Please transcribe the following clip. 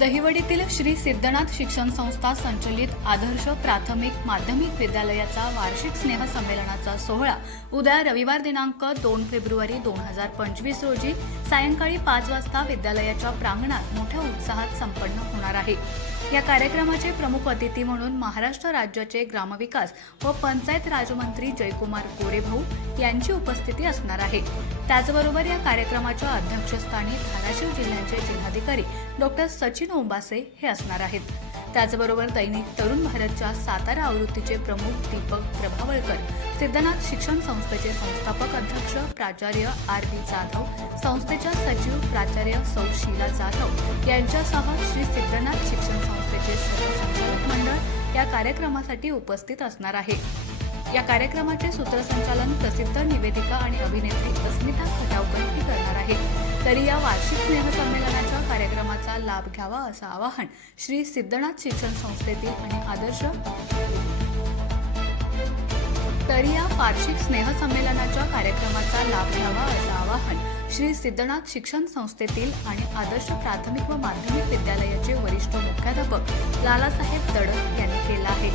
दहिवडीतील श्री सिद्धनाथ शिक्षण संस्था संचलित आदर्श प्राथमिक माध्यमिक विद्यालयाचा वार्षिक स्नेह संमेलनाचा सोहळा उद्या रविवार दिनांक 2 फेब्रुवारी 2025 रोजी सायंकाळी 5 वाजता विद्यालयाच्या प्रांगणात मोठ्या उत्साहात संपन्न होणार आहे। या कार्यक्रमाचे प्रमुख अतिथी म्हणून महाराष्ट्र राज्याचे ग्रामविकास व पंचायत राजमंत्री जयकुमार कोरेभाऊ यांची उपस्थिती असणार आहे। त्याचबरोबर या कार्यक्रमाच्या अध्यक्षस्थानी धाराशिव जिल्ह्याचे जिल्हाधिकारी डॉक्टर सचिन ओंबासे हे असणार आहेत। त्याचबरोबर दैनिक तरुण भारतच्या सातारा आवृत्तीचे प्रमुख दीपक प्रभावळकर, सिद्धनाथ शिक्षण संस्थेचे संस्थापक अध्यक्ष प्राचार्य आर.बी. जाधव, संस्थेच्या सचिव प्राचार्य सौ शीला जाधव यांच्यासह श्री सिद्धनाथ शिक्षण संस्थेचे सर्व संचालक मंडळ या कार्यक्रमासाठी उपस्थित असणार आहे। या कार्यक्रमाचे सूत्रसंचालन प्रसिद्ध निवेदिका आणि अभिनेत्री अस्मिता खटावकर ही करणार आहे। तरी या वार्षिक स्नेह संमेलनाच्या कार्यक्रमाचा लाभ घ्यावा असं आवाहन श्री सिद्धनाथ शिक्षण संस्थेतील आणि आदर्श श्री सिद्धनाथ शिक्षण संस्थेतील आणि आदर्श प्राथमिक व माध्यमिक विद्यालयाचे वरिष्ठ मुख्याध्यापक लालासाहेब तडस यांनी केलं आहे।